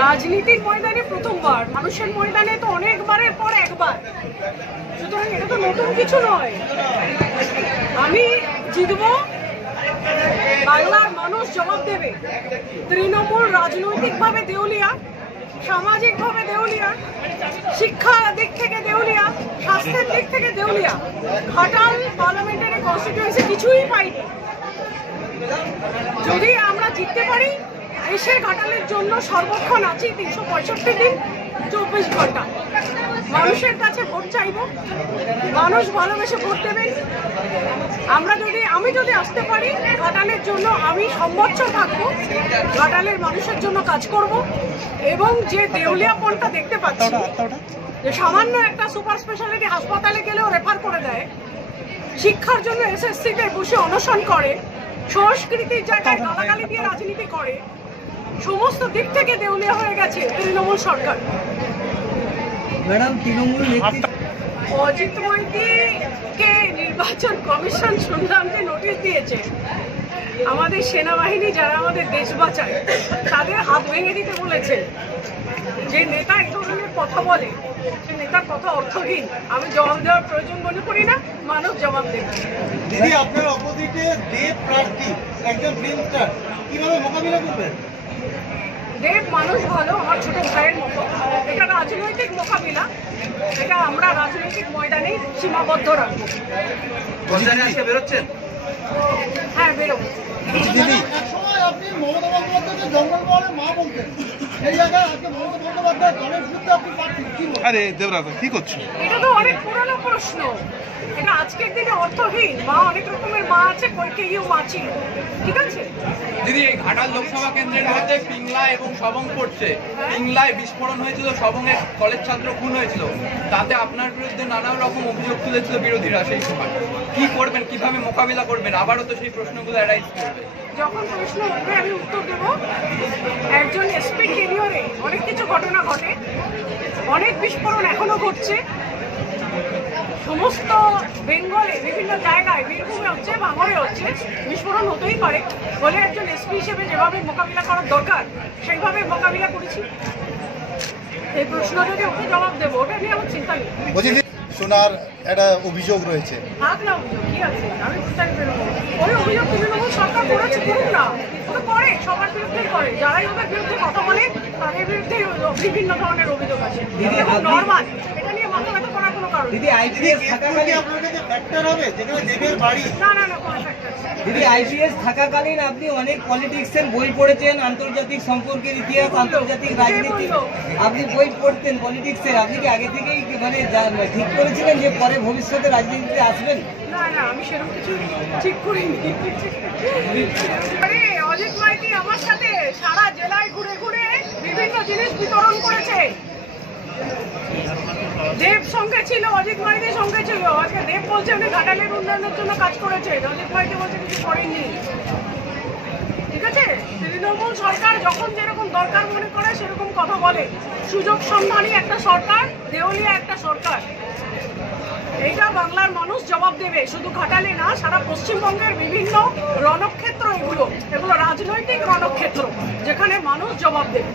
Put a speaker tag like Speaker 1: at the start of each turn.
Speaker 1: রাজনীতির ময়দানে প্রথমবার, মানুষের ময়দানে তো অনেকবারের পর একবার। সুতরাং এটা তো নতুন কিছু নয়। আমি জিতবো, বাংলার মানুষ জবাব দেবে। তৃণমূল রাজনৈতিকভাবে দেউলিয়া, সামাজিকভাবে দেউলিয়া, শিক্ষার দিক থেকে দেউলিয়া, স্বাস্থ্যের দিক থেকে দেউলিয়া। ঘাটাল পার্লামেন্টারি কনস্টিটিউয়েন্সি কিছুই পাইনি। যদি আমরা জিততে পারি দেশের ঘাটালের জন্য সর্বক্ষণ আছি তিনশো পঁয়ষট্টি দিন চব্বিশ ঘণ্টা। মানুষের কাছে ভোট চাইব মানুষ ভালোবেসে ভোট দেবেন আমরা যদি আমি যদি আসতে পারি ঘাটালের জন্য আমি সম্বচ্ছ থাকব ঘাটালের মানুষের জন্য কাজ করব এবং যে দেউলিয়াপনটা দেখতে পাচ্ছি যে সামান্য একটা সুপার স্পেশালিটি হাসপাতালে গেলেও রেফার করে দেয় শিক্ষার জন্য এসএসসিতে বসে অনশন করে সংস্কৃতির জায়গায় গালাগালি দিয়ে রাজনীতি করে সমস্ত দিক থেকে দেউলিয়া হয়ে গেছে তৃণমূল সরকার।
Speaker 2: ম্যাডাম তৃণমূল নেতৃত্ব
Speaker 1: অজিত নির্বাচন কমিশন শুনলাম নোটিশ দিয়েছে। আমাদের সেনাবাহিনী যারা আমাদের দেশ বাঁচায় তাদের হাত ভেঙে দিতে বলেছে। যে নেতা এই ধরনের কথা বলে সে নেতার কথা অর্থহীন। আমি জবাব দেওয়ার প্রয়োজন মনে করি না মানুষ জবাব দেবে।
Speaker 3: দিদি আপনার অপোজিটে দেব প্রার্থী একজন ফিল্ম স্টার কীভাবে মোকাবিলা করবেন?
Speaker 1: দেব মানুষ ভালো আমার ছোট ভাইয়ের মতো। এটা রাজনৈতিক মোকাবিলা। এটা আমরা রাজনৈতিক ময়দানে সীমাবদ্ধ রাখব।
Speaker 4: বেরোচ্ছেন?
Speaker 1: হ্যাঁ বেরোবো।
Speaker 3: দিদি সময় আপনি মমতা বন্দ্যোপাধ্যায়কে মা বলতেন।
Speaker 5: আরে দেবরাজ কি করছ?
Speaker 1: এটা তো অনেক পুরনো প্রশ্ন। এটা আজকের দিনে অর্থহীন। মা অনেক রকমের মা আছে কৈকেয়ীও মা ছিল ঠিক আছে?
Speaker 4: দিদি এই ঘাটাল লোকসভা কেন্দ্রের মধ্যে পিংলা এবং সবং পড়ছে। পিংলায় বিস্ফোরণ হয়েছিল সবংয়ের কলেজ ছাত্র খুন হয়েছিল। তাতে আপনার বিরুদ্ধে নানা রকম অভিযোগ তুলেছিল বিরোধীরা সেই সময়। কি করবেন কীভাবে মোকাবিলা করবেন? আবারও তো সেই প্রশ্নগুলো অ্যারাইজ করবে।
Speaker 1: যখন প্রশ্ন উঠবে, আমি উত্তর দেব। একজন এসপি টেরিয়রে অনেক কিছু ঘটনা ঘটে। অনেক বিস্ফোরণ এখনও ঘটছে। সমস্ত বেঙ্গলে, বিভিন্ন জায়গায়, বীরভূমে হচ্ছে ভাঙড়ে হচ্ছে, বিস্ফোরণ হতেই পারে বলে একজন এসপি হিসেবে যেভাবে মোকাবিলা করার দরকার, সেইভাবে মোকাবিলা করেছি। এই প্রশ্ন যদি ওকে জবাব দেবো, ওটা নিয়ে আমার চিন্তা নেই।
Speaker 3: সোনার একটা অভিযোগ রয়েছে।
Speaker 1: বিভিন্ন ধরনের অভিযোগ আছে নর্মাল এটা নিয়ে মাথা ব্যথা করার কোনো কারণ নেই।
Speaker 2: দিদি আইপিএস থাকাকালীন
Speaker 3: আপনার কাছে ফ্যাক্টর হবে যেখানে দেবের বাড়ি।
Speaker 1: না না না
Speaker 2: দিদি আইপিএস থাকাকালীন আপনি অনেক পলিটিক্সের বই পড়েছেন আন্তর্জাতিক সম্পর্কের ইতিহাস আন্তর্জাতিক রাজনীতি। আপনি বই পড়তেন পলিটিক্সের আপনি কি আগে থেকেই মানে ঠিক করেছিলেন যে পরে ভবিষ্যতে রাজনীতিতে আসবেন?
Speaker 1: না না আমি সেরকম কিছু ঠিক করিনি। আরে অজিত মাইতি আমার সাথে সারা জেলায় ঘুরে ঘুরে বিভিন্ন জিনিস বিতরণ করেছে। দেব সঙ্গে ছিল, অজিত মাইতির সঙ্গে ছিল। আজকে দেব বলছে উনি ঘাটালের উন্নয়নের জন্য কাজ করেছে। অজিত মাইতি বলছে, কিছু করেননি। ঠিক আছে? তৃণমূল সরকার যখন যেরকম দরকার মনে করে, সেরকম কথা বলে। সুযোগ সন্ধানী একটা সরকার দেওলিয়া একটা সরকার। এইটা বাংলার মানুষ জবাব দেবে। শুধু ঘাটালে না, সারা পশ্চিমবঙ্গের বিভিন্ন রণক্ষেত্র এগুলো এগুলো রাজনৈতিক রণক্ষেত্র, যেখানে মানুষ জবাব দেবে।